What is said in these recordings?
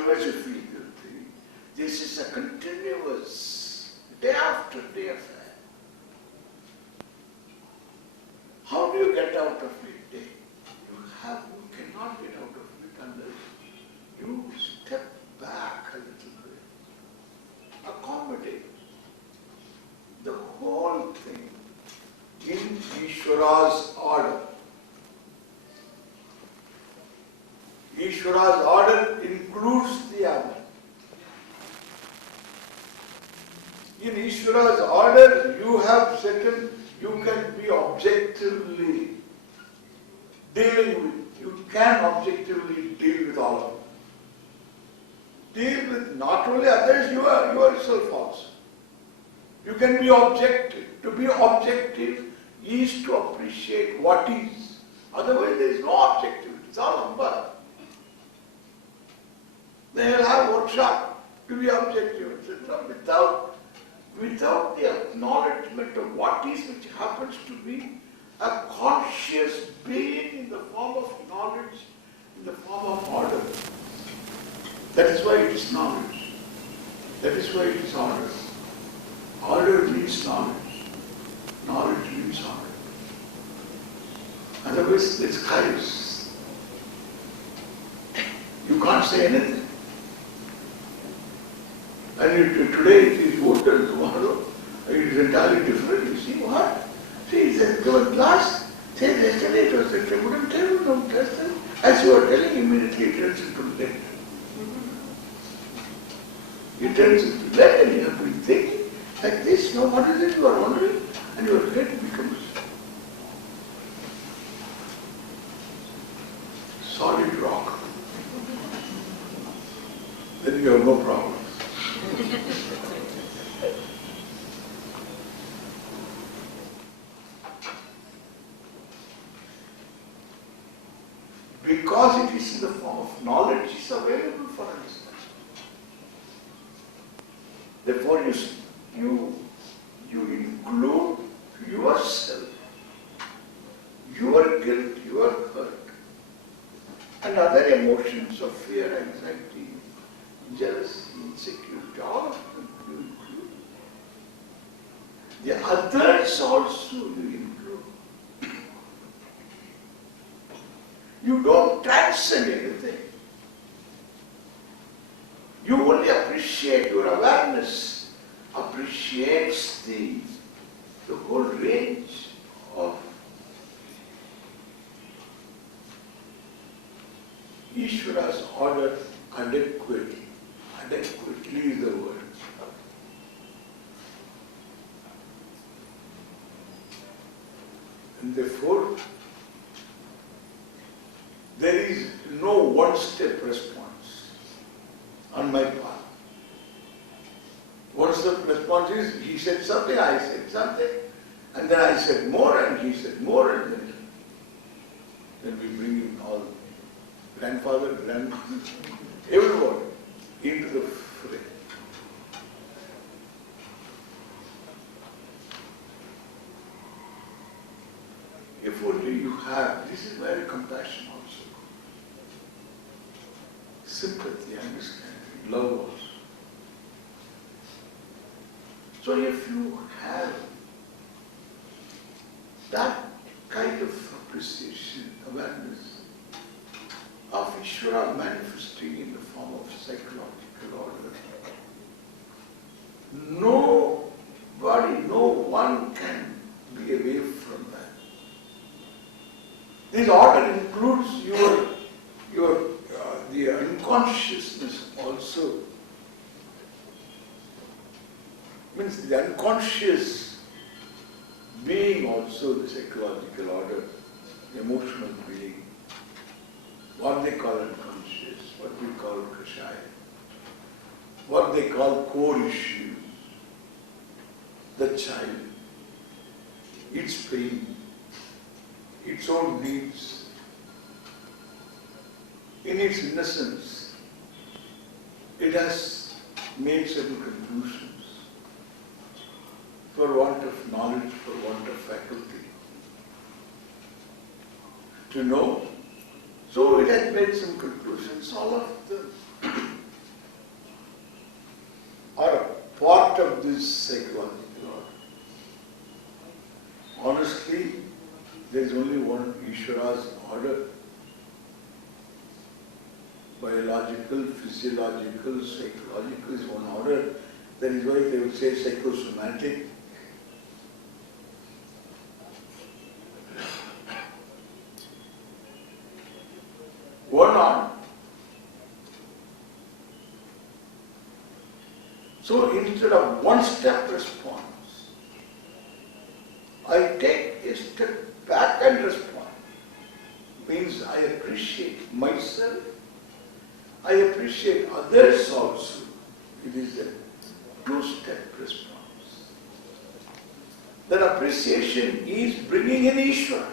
afterwards you feel guilty. This is a continuous, day after day affair. How do you get out of it? You cannot get out of it unless you step back a little bit. Accommodate the whole thing in Ishvara's order. Ishvara's order includes the other. In Ishvara's order, you can be objectively dealing with, you can objectively deal with all of them. Deal with not only others, yourself also. You can be objective. To be objective is to appreciate what is. Otherwise there is no objectivity. It's all about. They will have workshop to be objective, etc. Without the acknowledgement of what is which happens to be a conscious being in the form of knowledge, in the form of order. That is why it is knowledge. That is why it is order. Order means knowledge. Knowledge means order. Otherwise it's chaos. You can't say anything. And today it is water, tomorrow it is entirely different. You see what? See, there was glass. Say yesterday it was a wooden table, no tester. As you are telling, immediately it turns into lead. It turns into lead and you have been thinking like this. Now what is it you are wondering? And your head becomes solid rock. Then you have no problem. Because it is in the form of knowledge, it is available for understanding. Therefore, you include yourself, your guilt, your hurt, and other emotions of fear, anxiety, jealousy, insecurity, all of them you include. The others also you include. You don't transcend anything. You only appreciate, your awareness appreciates the whole range of Ishvara's order adequately. Adequately is the word. And therefore, there is no one-step response on my part. One-step response is, he said something, I said something, and then I said more, and he said more, and then we bring in all grandfather, grandmother, everyone into the fray. If only you have, this is where compassion also. Sympathy, understanding, love also. So if you have that kind of appreciation, awareness of Ishvara manifesting in the form of psychological order, nobody, no one can be away from that. This order includes the unconsciousness also. Means the unconscious being also the psychological order, the emotional being, what they call unconscious, what we call kashaya, what they call core issues, the child, its pain, its own needs. In its innocence, it has made certain conclusions for want of knowledge, for want of faculty to know. So it has made some conclusions, all of them this psychological order. Honestly, there is only one Iswara's order. Biological, physiological, psychological is one order. That is why they would say psychosomatic. One order. So instead of one-step response, I take a step back and respond. Means I appreciate myself, I appreciate others also. It is a two-step response. That appreciation is bringing in Iswara.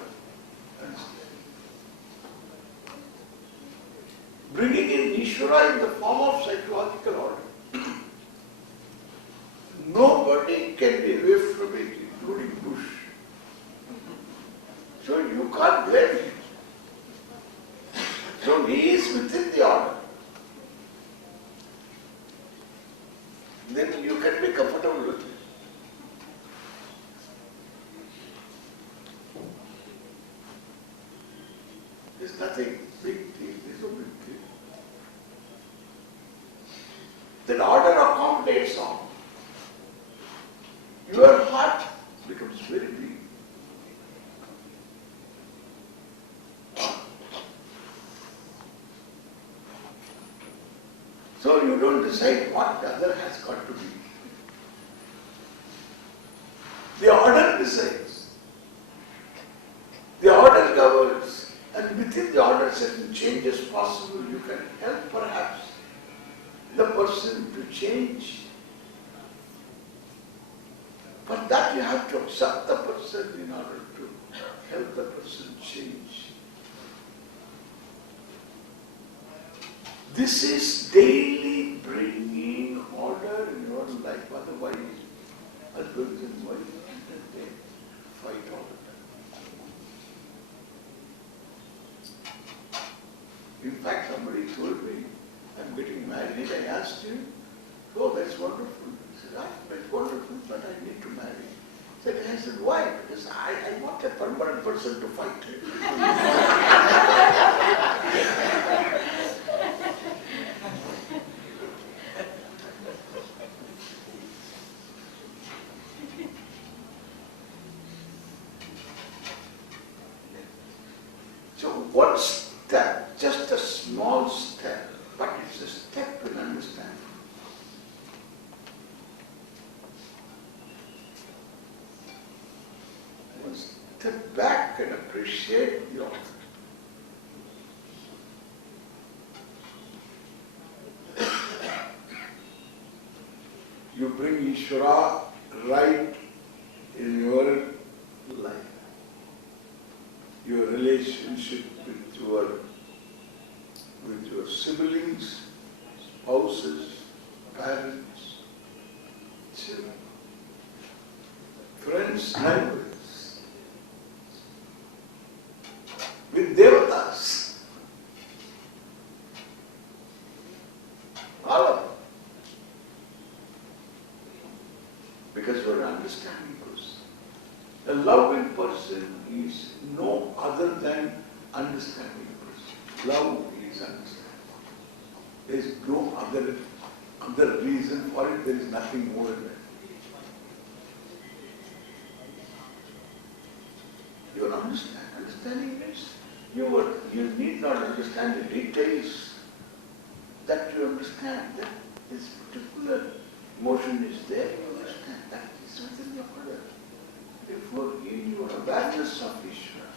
Bringing in Iswara in the form of psychological order. Nobody can be away from it, including Bush. So you can't blame him. So he is within the order. Then you can be comfortable with it. There's nothing big deal, there's no big deal. Then order accommodates all. Your heart becomes very big. So you don't decide what the other has got to be. The order decides. The order governs, and within the order certain changes possible. You can help perhaps the person to change. But that you have to accept the person in order to help the person change. This is daily bringing order in your life. Otherwise, husbands and wives, they fight all the time. In fact, somebody told me, I'm getting married. I asked him, oh, that's wonderful. He said, that's wonderful, but I need to marry. I said, why? Because I want a permanent person to fight. So one step, just a small step, but it's a step in understanding. One step back and appreciate the offer. You bring Iswara right in your life. Your relationship with your siblings, spouses, parents, children, friends, neighbors, with devatas, all of them. Because you are an understanding person. A loving person is no other than understanding person. Love is understanding. There is no other reason for it. There is nothing more than that. You understand. Understanding means you need not understand the details. That you understand that this particular emotion is there. You understand that is within the order. Therefore, in your awareness of Iswara,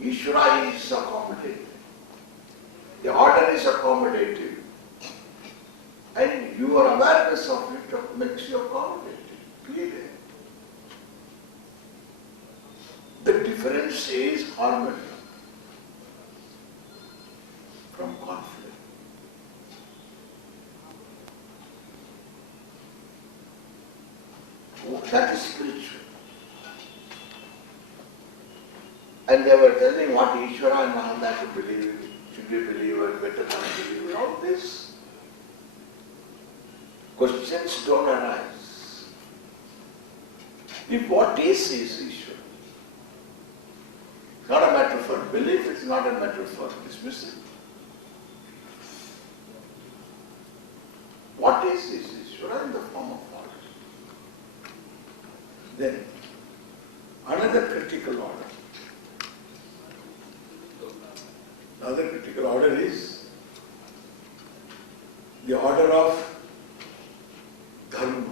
Iswara is accommodative. The order is accommodative. And your awareness of it makes you accommodative. Period. The difference is harmony from conflict. That is spiritual. And they were telling what Iswara and all that to believe in. Should we believe or better not believe in all this? Questions don't arise If what is Ishvara. It's not a matter for belief, it's not a matter for dismissal. What is Ishvara in the form of order? Then, another critical order. The other critical order is the order of dharma.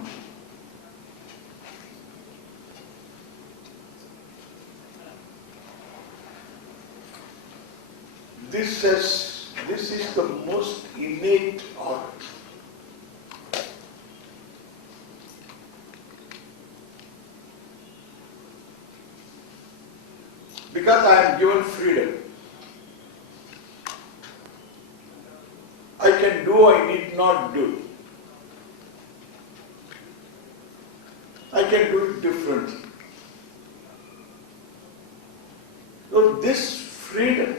This is the most innate order. Because I am given freedom, I can do, I need not do. I can do it differently. So this freedom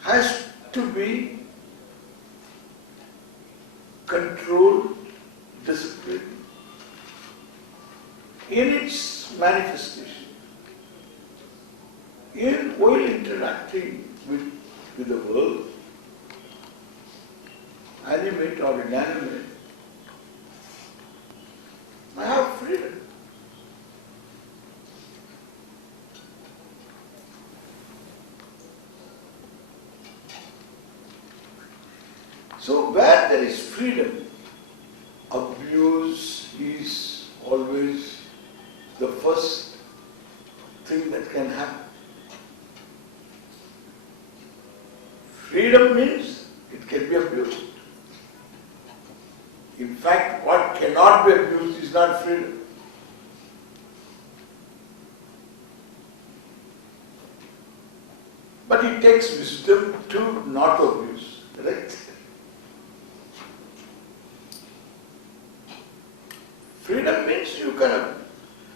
has to be controlled, disciplined in its manifestation. While interacting with the world, animate or inanimate, I have freedom. So where there is freedom, abuse is always the first thing that can happen. Freedom means it can be abused. In fact, what cannot be abused is not freedom. But it takes wisdom to not abuse, right? Freedom means you can abuse,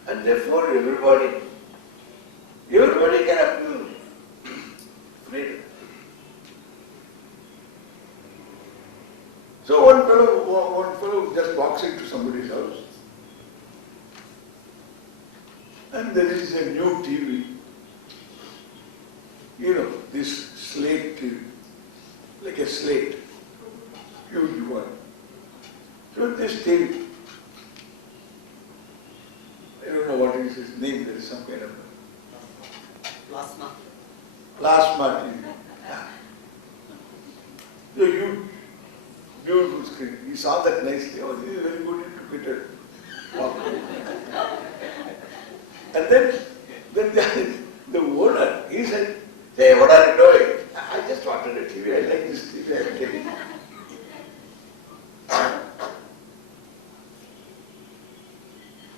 and therefore everybody can abuse freedom. So one fellow just walks into somebody's house, and there is a new TV. You know, this slate TV, like a slate, huge one. So this TV, I don't know what is his name, there is some kind of plasma TV. Yeah. So huge, beautiful screen. He saw that nicely. Oh, this is very good interpreter. Wow. And then the owner, he said, "Hey, what are you doing?" "I just wanted a TV. I like this TV. I'm getting it."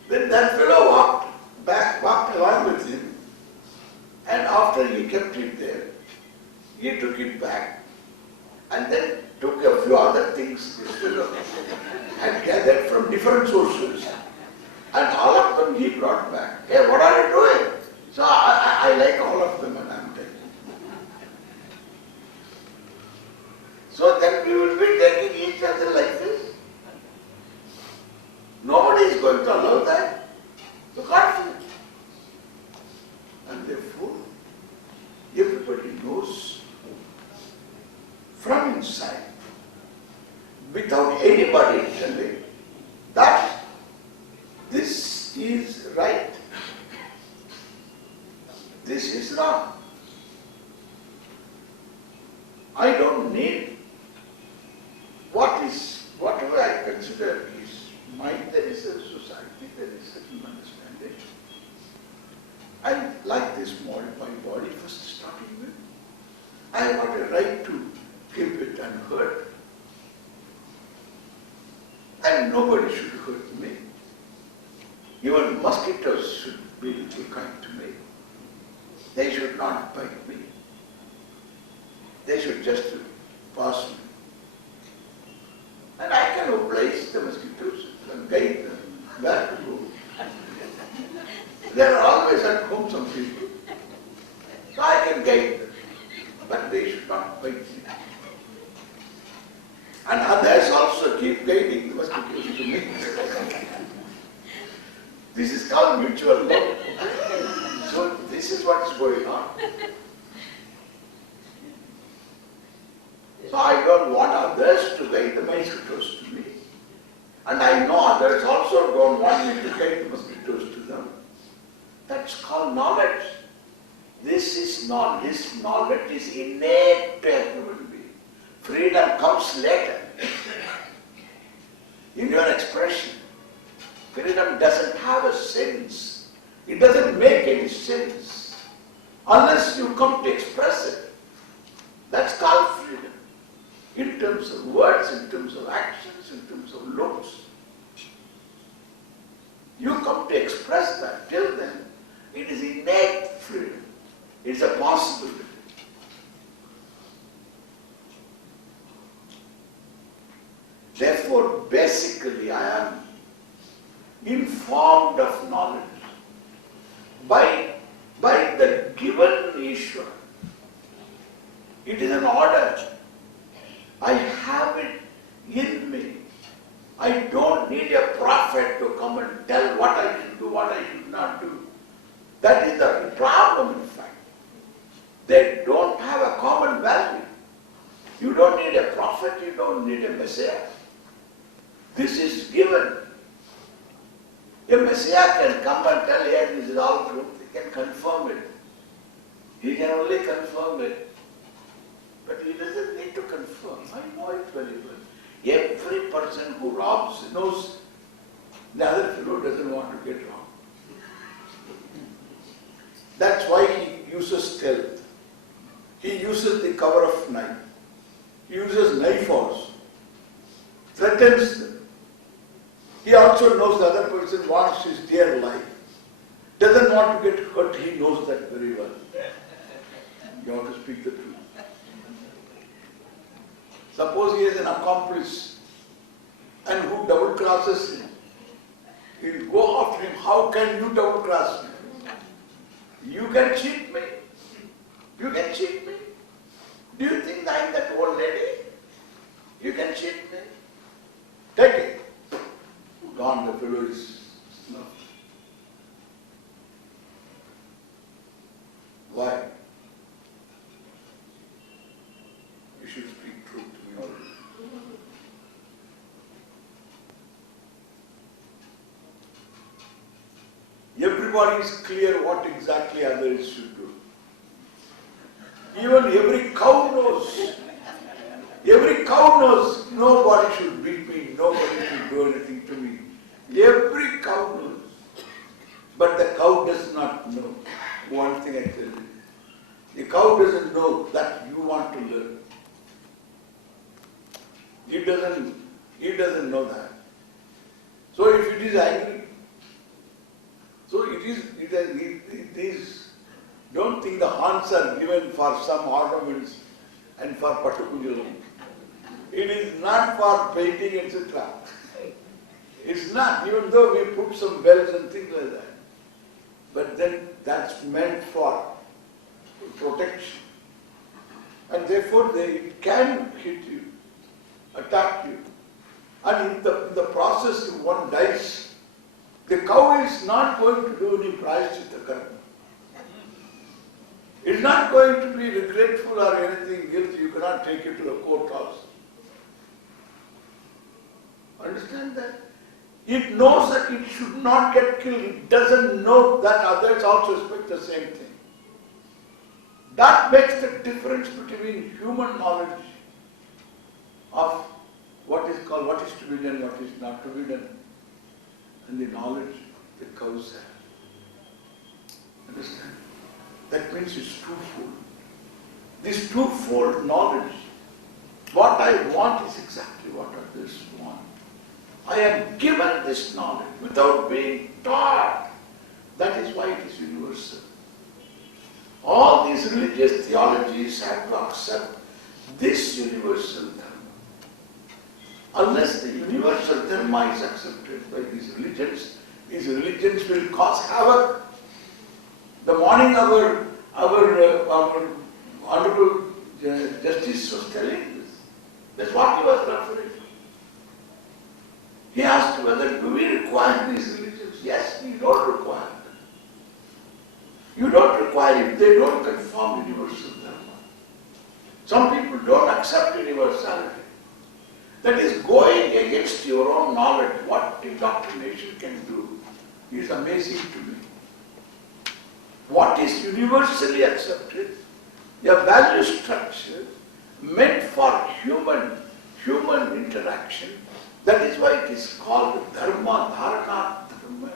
Then that fellow walked along with him, and after he kept it there, he took it back, and then took a few other things this fellow had gathered from different sources, and all of them he brought back. "Hey, what are you doing?" "So I like all of them, and I'm taking." So then we will be taking each other like this. Nobody is going to allow that. You can't feel it. And therefore, everybody knows from inside, without anybody telling, that this is right, this is wrong. I don't need whatever I consider is mine. There is a society, there is certain understanding. I like this my body first starting with. I have got a right to keep it unhurt. And nobody should hurt me. Even mosquitoes should be a little kind to me. They should not bite me. They should just pass me. And I can oblige the mosquitoes and guide them where to go. There are always at home some people. So I can guide them. But they should not bite me. And others also keep guiding the me. This is called mutual love. So this is what is going on. So I don't want others to guide the mosquitoes to me. And I know others also don't want me to guide the mosquitoes to them. That's called knowledge. This knowledge is innate to a human being. Freedom comes later. In your expression, freedom doesn't have a sense. It doesn't make any sense unless you come to express it. That's called freedom. In terms of words, in terms of actions, in terms of looks. You come to express that. Till then, it is innate freedom. It's a possibility. Therefore, basically, I am informed of knowledge by the given Iswara. It is an order. I have it in me. I don't need a prophet to come and tell what I should do, what I should not do. That is the problem, in fact. They don't have a common value. You don't need a prophet, you don't need a Messiah. This is given. A Messiah can come and tell, hey, this is all true. He can confirm it. He can only confirm it. But he doesn't need to confirm. I know it very well. Every person who robs knows the other fellow doesn't want to get robbed. That's why he uses stealth. He uses the cover of night. He uses knife also. Threatens them. He also knows the other person wants his dear life. Doesn't want to get hurt. He knows that very well. You have to speak the truth. Suppose he is an accomplice and who double crosses him. He will go after him. How can you double cross me? You can cheat me. You can cheat me. Do you think I am that old lady? You can cheat me. Take it. Gone, the fellow is no. Why? You should speak truth to me always. Everybody is clear what exactly others should do. Even every cow knows. Every cow knows nobody should beat me, nobody should do anything to me. Every cow knows. But the cow does not know. One thing I tell you. The cow doesn't know that you want to learn. He doesn't know that. So if it is angry, so it is, don't think the horns are given for some ornaments and for particular. It is not for painting, etc. It's not, even though we put some bells and things like that. But then that's meant for protection. And therefore it can hit you, attack you. And in the process, if one dies, the cow is not going to do any prayaschitta karma. It's not going to be regretful or anything else. You cannot take it to the courthouse. Understand that? It knows that it should not get killed. It doesn't know that others also expect the same thing. That makes the difference between human knowledge of what is to be done, what is not to be done, and the knowledge the cows have. Understand? That means it's twofold. This twofold knowledge, what I want is exactly what others want. I am given this knowledge without being taught. That is why it is universal. All these religious theologies have to accept this universal dharma. Unless the universal dharma is accepted by these religions will cause havoc. The morning our Honorable Justice was telling this. That's what he was referring to. He asked whether do we require these religions? Yes, we don't require them. You don't require if they don't conform universal dharma. Some people don't accept universality. That is going against your own knowledge. What indoctrination can do is amazing to me. What is universally accepted, a value structure meant for human interaction. That is why it is called dharma, dharana, dharma.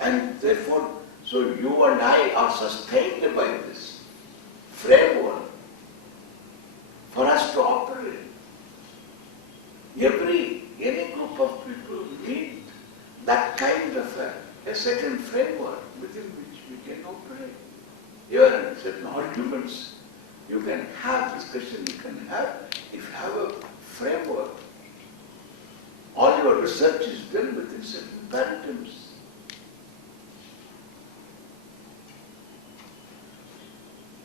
And therefore, so you and I are sustained by this framework for us to operate. Any group of people need that kind of a certain framework within which we can operate. Even certain arguments you can have, discussion you can have, if you have a framework. All your research is done within certain paradigms.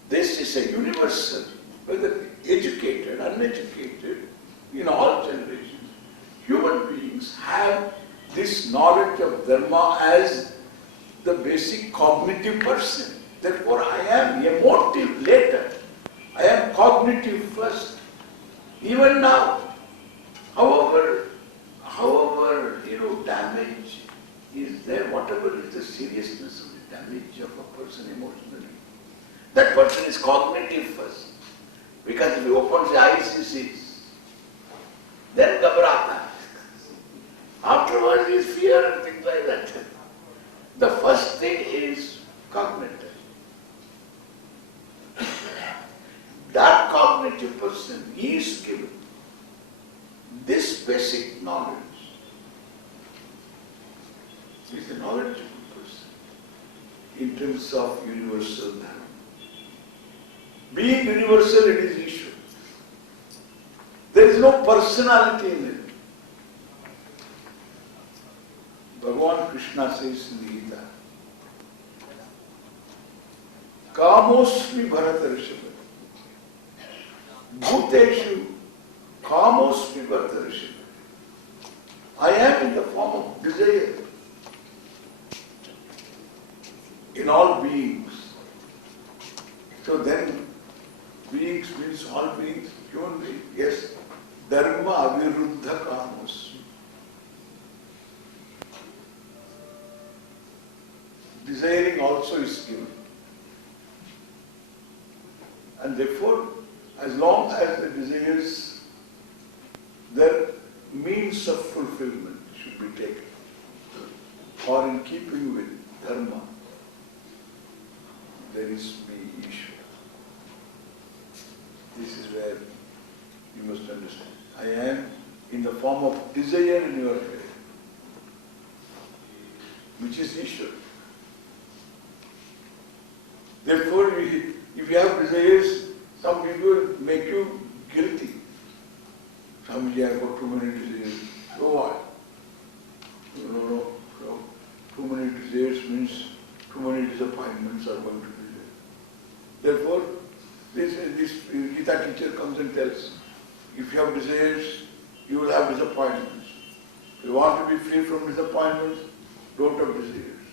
This is a universal, whether educated, uneducated, in all generations. Human beings have this knowledge of dharma as the basic cognitive person. Therefore, I am emotive later. I am cognitive first. Even now, however damage is there, whatever is the seriousness of the damage of a person emotionally, that person is cognitive first. Because if he opens the eyes, he sees. Then ghabrata. Afterwards is fear and things like that. The first thing is cognitive. That cognitive person is given this basic knowledge. He is a knowledgeable person in terms of universal dharma. Being universal, it is issue. There is no personality in it. Bhagavan Krishna says in the Gita, Kamosmi Bharatarishabha. Bhuteshu Kamosmi Bharatarishabha. I am in the form of desire in all beings. So then, beings means all beings, human beings. Yes, dharma aviruddha kamosmi. Desiring also is given. And therefore, as long as the desires, their means of fulfillment should be taken, or in keeping with dharma, there is the issue. This is where you must understand. I am in the form of desire in your head, which is issue. Therefore, if you have desires, some people make you guilty. Swamiji, I have got too many desires. So what? No. So, too many desires means too many disappointments are going to be there. Therefore, this Gita teacher comes and tells, if you have desires, you will have disappointments. If you want to be free from disappointments, don't have desires.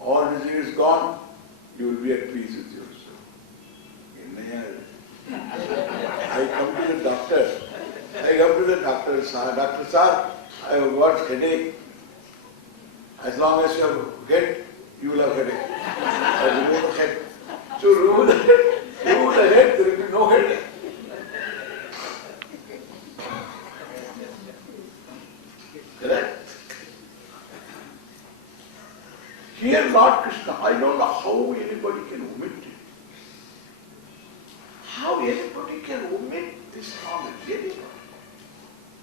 All desires gone, you will be at peace with yourself. I come to the doctor. Doctor sir, I have got headache. As long as you have head, you will have headache. I remove the head. So remove the head, there will be no headache. Correct? Here Lord Krishna, I don't know how anybody can omit it. How anybody can omit this knowledge, anybody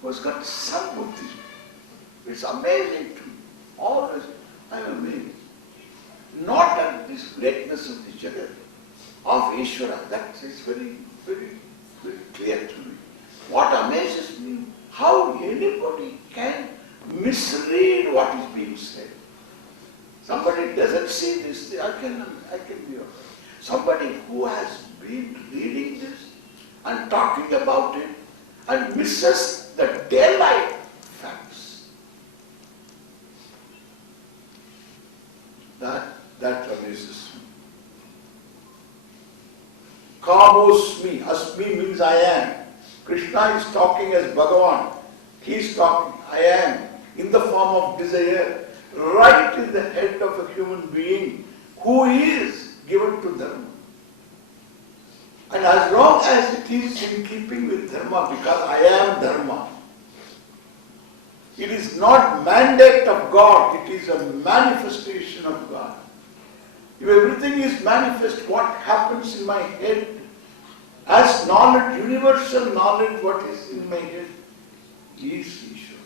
who has got some buddhi. It's amazing to me. Always I am amazed. Not at this greatness of the Jagat, of Iswara, that is very, very, very clear to me. What amazes me, how anybody can misread what is being said. Somebody doesn't see this, I can be okay. Somebody who has been reading this and talking about it and misses the daylight facts. That amazes me. Kamosmi, Asmi means I am. Krishna is talking as Bhagavan. He is talking, I am, in the form of desire, right in the head of a human being who is given to Dharma. And as long as it is in keeping with Dharma, because I am Dharma, it is not mandate of God, it is a manifestation of God. If everything is manifest, what happens in my head as knowledge, universal knowledge, what is in my head is Ishvara.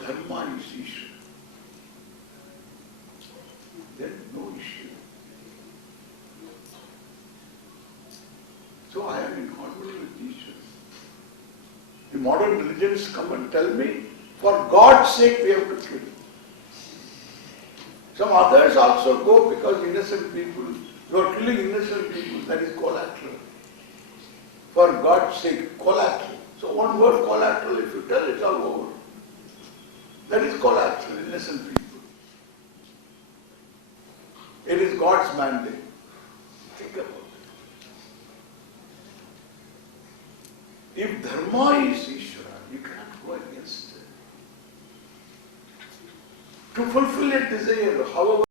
Dharma is Ishvara. Then no issue. So I am in harmony with Ishvara. The modern religions come and tell me, for God's sake we have to kill. Some others also go because innocent people, you are killing innocent people, that is collateral. For God's sake, collateral. So one word collateral, if you tell it's all over. That is collateral, innocent people. It is God's mandate. Think about it. If Dharma is Ishvara, you cannot go against it. To fulfill a desire, however